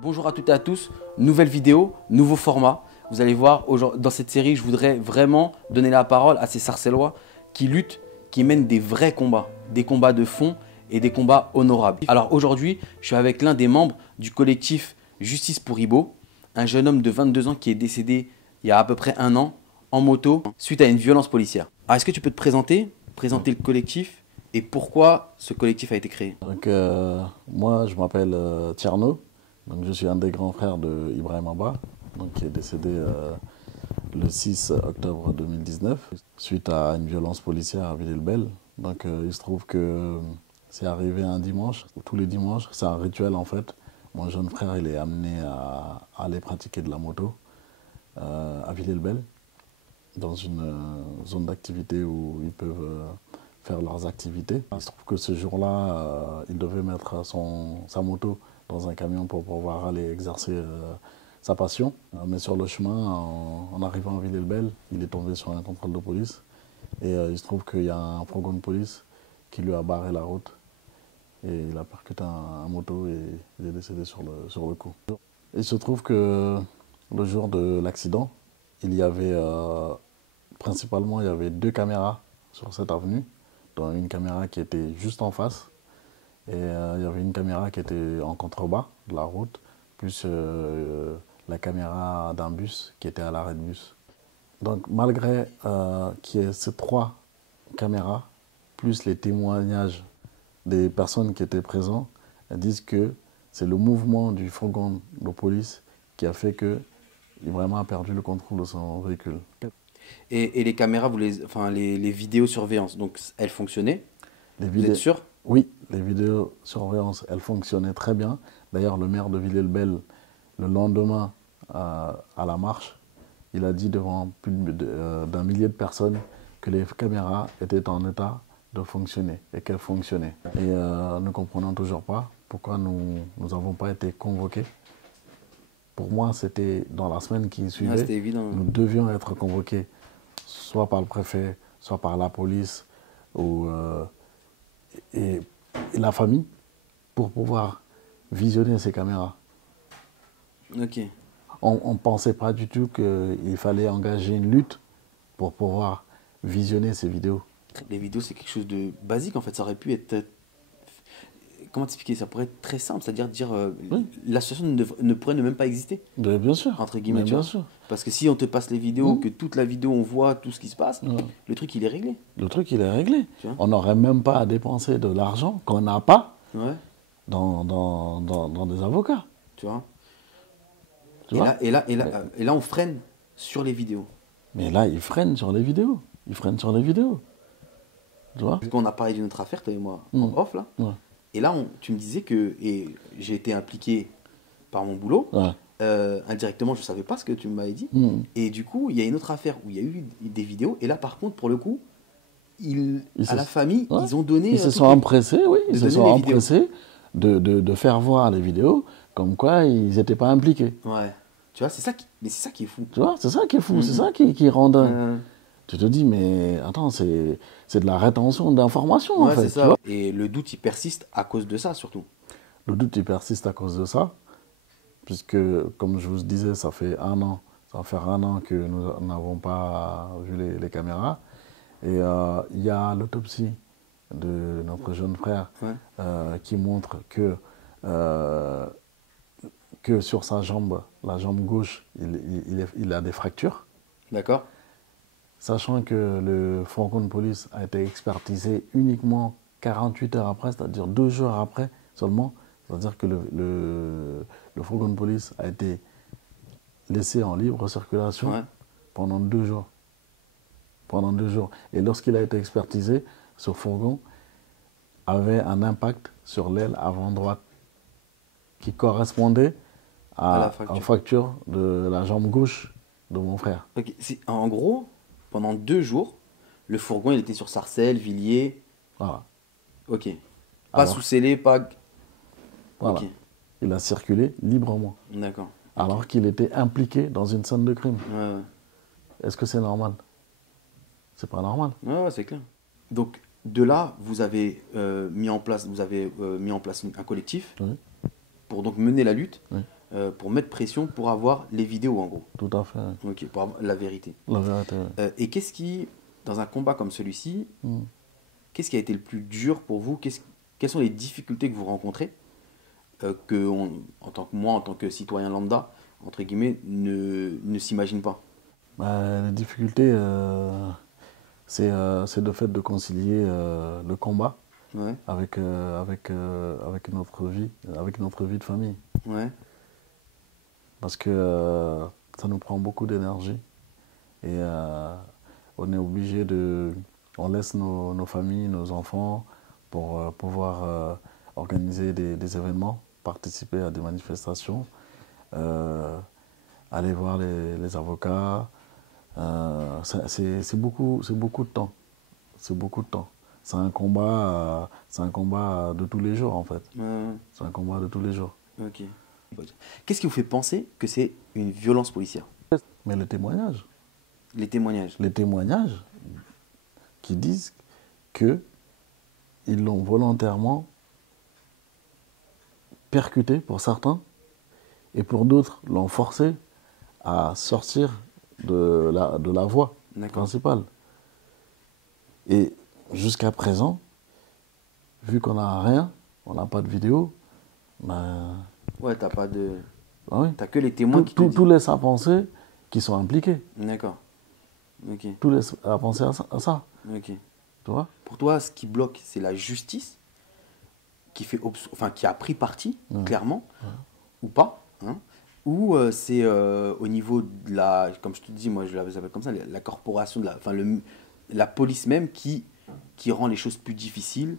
Bonjour à toutes et à tous, nouvelle vidéo, nouveau format. Vous allez voir, dans cette série, je voudrais vraiment donner la parole à ces Sarcellois qui luttent, qui mènent des vrais combats, des combats de fond et des combats honorables. Alors aujourd'hui, je suis avec l'un des membres du collectif Justice pour Ibo, un jeune homme de 22 ans qui est décédé il y a à peu près un an en moto suite à une violence policière. Alors est-ce que tu peux te présenter le collectif et pourquoi ce collectif a été créé? Donc, moi, je m'appelle Tierno. Donc, je suis un des grands frères de Ibrahim Abba, donc, qui est décédé le 6 octobre 2019 suite à une violence policière à Villers-le-Bel. Donc, il se trouve que c'est arrivé un dimanche. Tous les dimanches, c'est un rituel en fait. Mon jeune frère, il est amené à aller pratiquer de la moto à Villers-le-Bel, dans une zone d'activité où ils peuvent faire leurs activités. Il se trouve que ce jour-là, il devait mettre sa moto dans un camion pour pouvoir aller exercer sa passion. Mais sur le chemin, en arrivant à Villers-le-Bel, il est tombé sur un contrôle de police. Et il se trouve qu'il y a un fourgon de police qui lui a barré la route. Et il a percuté un moto et il est décédé sur le coup. Il se trouve que le jour de l'accident, il y avait principalement il y avait 2 caméras sur cette avenue, dont une caméra qui était juste en face et il y avait une caméra qui était en contrebas de la route, plus la caméra d'un bus qui était à l'arrêt de bus. Donc malgré qu'il y ait ces 3 caméras, plus les témoignages des personnes qui étaient présentes, elles disent que c'est le mouvement du fourgon de police qui a fait que Ibrahim a perdu le contrôle de son véhicule. Et les caméras, les vidéosurveillance, donc elles fonctionnaient? Vous êtes sûr? Oui, les vidéosurveillance, elles fonctionnaient très bien. D'ailleurs, le maire de Villers-le-Bel, le lendemain à la marche, il a dit devant plus d'un millier de personnes que les caméras étaient en état de fonctionner et qu'elles fonctionnaient. Et nous ne comprenons toujours pas pourquoi nous n'avons pas été convoqués. Pour moi, c'était dans la semaine qui suivait. C'était évident. Nous devions être convoqués soit par le préfet, soit par la police et la famille pour pouvoir visionner ces caméras. Ok. On ne pensait pas du tout qu'il fallait engager une lutte pour pouvoir visionner ces vidéos. Les vidéos, c'est quelque chose de basique en fait. Ça aurait pu être. Comment t'expliquer? Ça pourrait être très simple, c'est-à-dire dire Oui. l'association ne pourrait ne même pas exister, Bien sûr. entre guillemets. Tu Bien vois. sûr. Parce que si on te passe les vidéos, que toute la vidéo on voit tout ce qui se passe, le truc il est réglé. Le truc, il est réglé. Tu vois. On n'aurait même pas à dépenser de l'argent qu'on n'a pas Ouais. dans des avocats. Tu vois. Tu vois. Et là, on freine sur les vidéos. Mais là, ils freinent sur les vidéos. Ils freinent sur les vidéos. Tu vois. Parce qu'on a parlé d'une autre affaire, toi et moi, en off là. Ouais. Et là, tu me disais que, et j'ai été impliqué par mon boulot, Ouais. indirectement, je ne savais pas ce que tu m'avais dit. Mm. Et du coup, il y a une autre affaire où il y a eu des vidéos. Et là, par contre, pour le coup, à la famille, Ouais. ils ont donné. Ils se sont empressés, oui, ils se sont donner les vidéos. empressés de faire voir les vidéos comme quoi ils n'étaient pas impliqués. Ouais. Tu vois, mais c'est ça qui est fou. Tu vois, c'est ça qui est fou, c'est ça qui rend dingue. Euh, Tu te dis, mais attends, c'est de la rétention d'informations en ouais, fait. c'est Tu ça. vois. Et le doute, il persiste à cause de ça, surtout. Le doute, il persiste à cause de ça, puisque, comme je vous disais, ça va faire un an que nous n'avons pas vu les caméras. Et il y a l'autopsie de notre jeune frère qui montre que sur sa jambe, la jambe gauche, il a des fractures. D'accord. Sachant que le fourgon de police a été expertisé uniquement 48 heures après, c'est-à-dire 2 jours après seulement. C'est-à-dire que le fourgon de police a été laissé en libre circulation pendant 2 jours. Pendant 2 jours. Et lorsqu'il a été expertisé, ce fourgon avait un impact sur l'aile avant droite qui correspondait à la fracture de la jambe gauche de mon frère. Okay. En gros, pendant 2 jours, le fourgon il était sur Sarcelles, Villiers. Voilà. Ok. Pas sous scellé, pas. Voilà. Okay. Il a circulé librement. D'accord. Alors qu'il était impliqué dans une scène de crime. Ouais. Est-ce que c'est normal? C'est pas normal. Ouais, c'est clair. Donc, de là, vous avez mis en place un collectif pour donc mener la lutte. Oui. pour mettre pression pour avoir les vidéos en gros. Tout à fait. Ok, pour avoir la vérité. La vérité, oui. Et qu'est-ce qui, dans un combat comme celui-ci, qu'est-ce qui a été le plus dur pour vous? Quelles sont les difficultés que vous rencontrez en tant que moi, en tant que citoyen lambda, entre guillemets, ne s'imagine pas? Les difficultés, c'est le fait de concilier le combat Ouais, avec notre vie de famille. ouais, Parce que ça nous prend beaucoup d'énergie et on est obligé on laisse nos familles, nos enfants pour pouvoir organiser des événements, participer à des manifestations, aller voir les avocats. C'est beaucoup de temps. C'est beaucoup de temps. C'est un combat de tous les jours en fait. ouais, C'est un combat de tous les jours. ok. Qu'est-ce qui vous fait penser que c'est une violence policière? Mais les témoignages Les témoignages. qui disent que ils l'ont volontairement percuté pour certains et pour d'autres l'ont forcé à sortir de la voie D'accord. principale. Et jusqu'à présent, vu qu'on n'a rien, on n'a pas de vidéo, ben, Ouais, t'as pas de... ben oui. T'as que les témoins qui te Tout disent. laisse à penser qu'ils sont impliqués. D'accord. Ok, Tout laisse à penser à ça, ok. tu vois. Pour toi, ce qui bloque, c'est la justice qui a pris parti, clairement, ou pas, hein, ou c'est au niveau de la, comme je te dis, moi je l'appelle comme ça, la corporation, la police même qui rend les choses plus difficiles.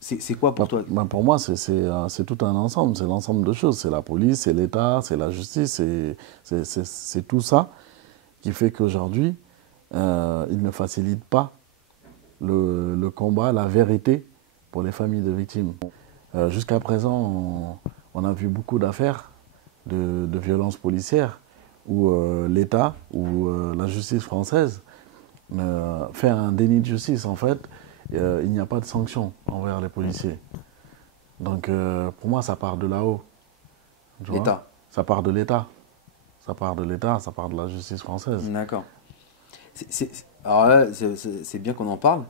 C'est quoi pour toi? Ben pour moi, c'est tout un ensemble. C'est l'ensemble de choses. C'est la police, c'est l'État, c'est la justice, c'est tout ça qui fait qu'aujourd'hui, il ne facilite pas le combat, la vérité pour les familles de victimes. Jusqu'à présent, on a vu beaucoup d'affaires de violences policières où l'État ou la justice française fait un déni de justice. En fait, il n'y a pas de sanction envers les policiers. Donc, pour moi, ça part de là-haut. Tu vois? L'État. Ça part de l'État. Ça part de l'État, ça part de la justice française. D'accord. Alors là, c'est bien qu'on en parle.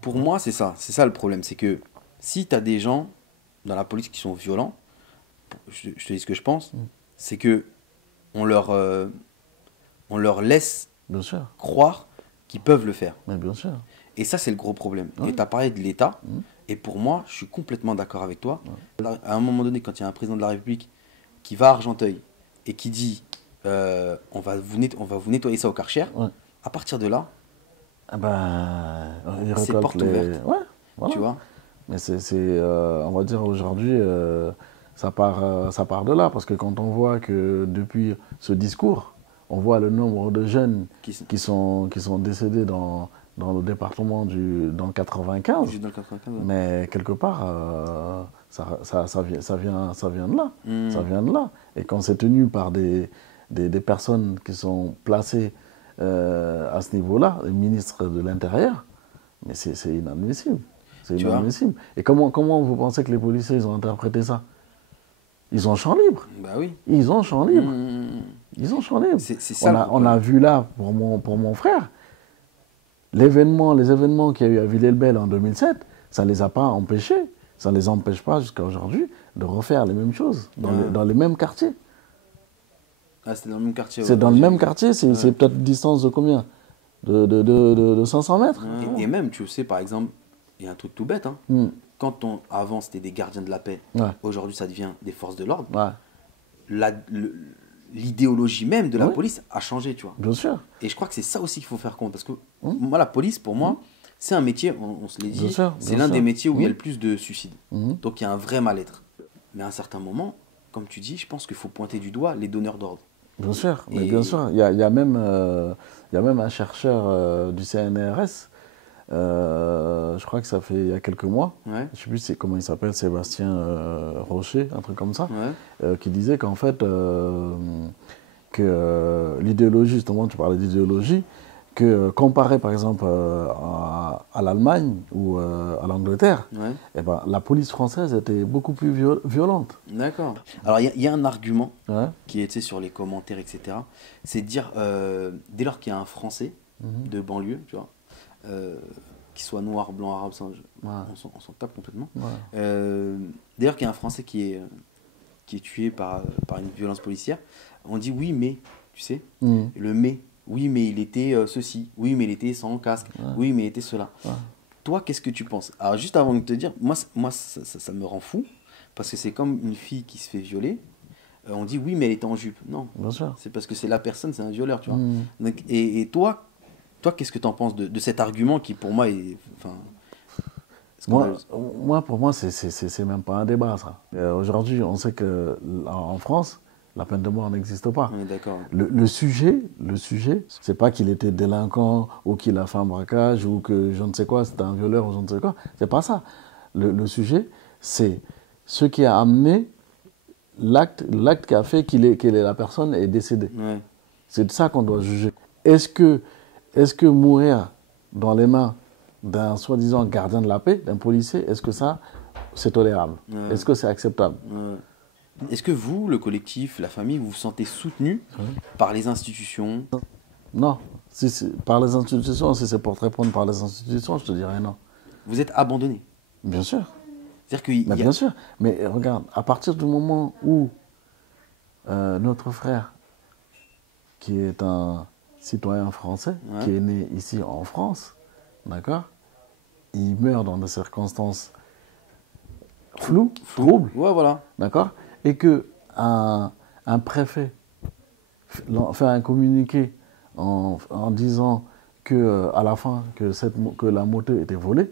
Pour moi, c'est ça le problème. C'est que si tu as des gens dans la police qui sont violents, je te dis ce que je pense, c'est que on leur laisse Bien sûr, croire qu'ils peuvent le faire. mais bien sûr. Et ça, c'est le gros problème. Ouais. Et tu as parlé de l'État, et pour moi, je suis complètement d'accord avec toi. À un moment donné, quand il y a un président de la République qui va à Argenteuil et qui dit on va vous nettoyer ça au Karcher, Ouais. à partir de là, Ah ben, ils c'est récoltent porte ouverte. Ouais, voilà. tu vois. Mais on va dire aujourd'hui, ça part de là, parce que quand on voit que depuis ce discours, on voit le nombre de jeunes qui sont décédés dans le département dans le 95, Juste dans le 95. Ouais. mais quelque part, ça vient de là. Ça vient de là. Et quand c'est tenu par des personnes qui sont placées à ce niveau-là, les ministres de l'Intérieur, mais c'est inadmissible. C'est Tu vois. inadmissible. Et comment vous pensez que les policiers ils ont interprété ça? Ils ont champ libre. Bah oui. Ils ont champ libre. Ils ont champ libre. C'est ça. On a vu là, pour mon frère, les événements qu'il y a eu à Villers-le-Bel en 2007, ça ne les a pas empêchés, ça ne les empêche pas jusqu'à aujourd'hui de refaire les mêmes choses dans les mêmes quartiers. Ah, c'était dans le même quartier. C'est ouais, dans le j'ai même vu. quartier, c'est peut-être une distance de combien? De 500 mètres. Et même, tu sais, par exemple, il y a un truc tout bête. Hein. Mm. Quand avant, c'était des gardiens de la paix, Ouais. aujourd'hui, ça devient des forces de l'ordre. Ouais, L'idéologie même de la Oui. police a changé, tu vois. bien sûr. Et je crois que c'est ça aussi qu'il faut faire compte. Parce que moi, la police, pour moi, c'est un métier, on se l'est Bien dit, sûr, c'est bien l'un sûr. des métiers où il y a le plus de suicides. Mhm. Donc il y a un vrai mal-être. Mais à un certain moment, comme tu dis, je pense qu'il faut pointer du doigt les donneurs d'ordre. Bien sûr, mais Et- bien sûr. Il y a même un chercheur du CNRS, je crois que ça fait il y a quelques mois, Ouais, je ne sais plus comment il s'appelle, Sébastien Rocher, un truc comme ça, ouais, qui disait qu'en fait, que l'idéologie, justement, tu parlais d'idéologie, que comparé par exemple à l'Allemagne ou à l'Angleterre, Ouais. eh ben, la police française était beaucoup plus violente. D'accord. Alors, il y a un argument Ouais. qui est, tu sais, sur les commentaires, etc. C'est de dire, dès lors qu'il y a un Français de banlieue, tu vois, qu'il soit noir, blanc, arabe, Ouais. on s'en tape complètement. Ouais. Dès lors qu'il y a un Français qui est tué par une violence policière, on dit oui, mais, tu sais, Mhm. le mais, oui, mais il était ceci, oui, mais il était sans casque, oui, mais il était cela. Ouais. Toi, qu'est-ce que tu penses? Alors, juste avant de te dire, moi ça me rend fou, parce que c'est comme une fille qui se fait violer. On dit oui, mais elle était en jupe. Non, Bien sûr. c'est parce que c'est la personne, c'est un violeur, tu vois. Mhm. Donc, et toi, qu'est-ce que tu en penses de cet argument qui, pour moi, est enfin, Moi, scandaleuse? pour moi, c'est même pas un débat, ça. Aujourd'hui, on sait qu'en France, la peine de mort n'existe pas. On est d'accord. Le sujet, c'est pas qu'il était délinquant ou qu'il a fait un braquage ou que je ne sais quoi, c'était un violeur ou je ne sais quoi. C'est pas ça. Le sujet, c'est ce qui a amené l'acte qui a fait la personne est décédée. Ouais. C'est de ça qu'on doit juger. Est-ce que mourir dans les mains d'un soi-disant gardien de la paix, d'un policier, est-ce que ça, c'est tolérable? Ouais. Est-ce que c'est acceptable? Ouais. Est-ce que vous, le collectif, la famille, vous vous sentez soutenu par les institutions? Non. Par les institutions, si c'est pour te répondre par les institutions, je te dirais non. Vous êtes abandonné? Bien sûr. C'est-à-dire qu'il Mais y a... bien sûr. Mais regarde, à partir du moment où notre frère, qui est un citoyen français, Ouais. qui est né ici en France, d'accord, il meurt dans des circonstances floues, troubles, Ouais, voilà. d'accord, et que un préfet fait un communiqué en disant que à la fin que la moto était volée,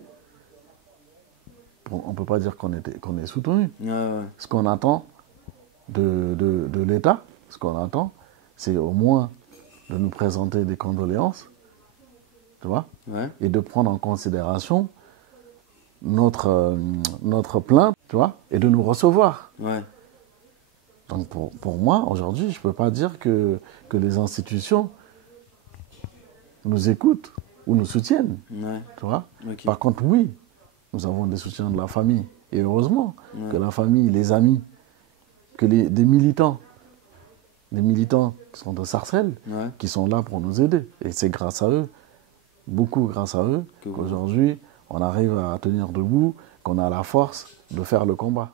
on ne peut pas dire qu'on est soutenu. Ouais. Ce qu'on attend de l'État, ce qu'on attend, c'est au moins de nous présenter des condoléances, tu vois, Ouais. et de prendre en considération notre plainte, tu vois, et de nous recevoir. Ouais. Donc pour moi, aujourd'hui, je ne peux pas dire que les institutions nous écoutent ou nous soutiennent, Ouais. tu vois. Ok. Par contre, oui, nous avons des soutiens de la famille. Et heureusement Ouais. que la famille, les amis, que des militants qui sont de Sarcelles, Ouais. qui sont là pour nous aider. Et c'est grâce à eux, beaucoup grâce à eux, Que vous- qu'aujourd'hui, on arrive à tenir debout, qu'on a la force de faire le combat.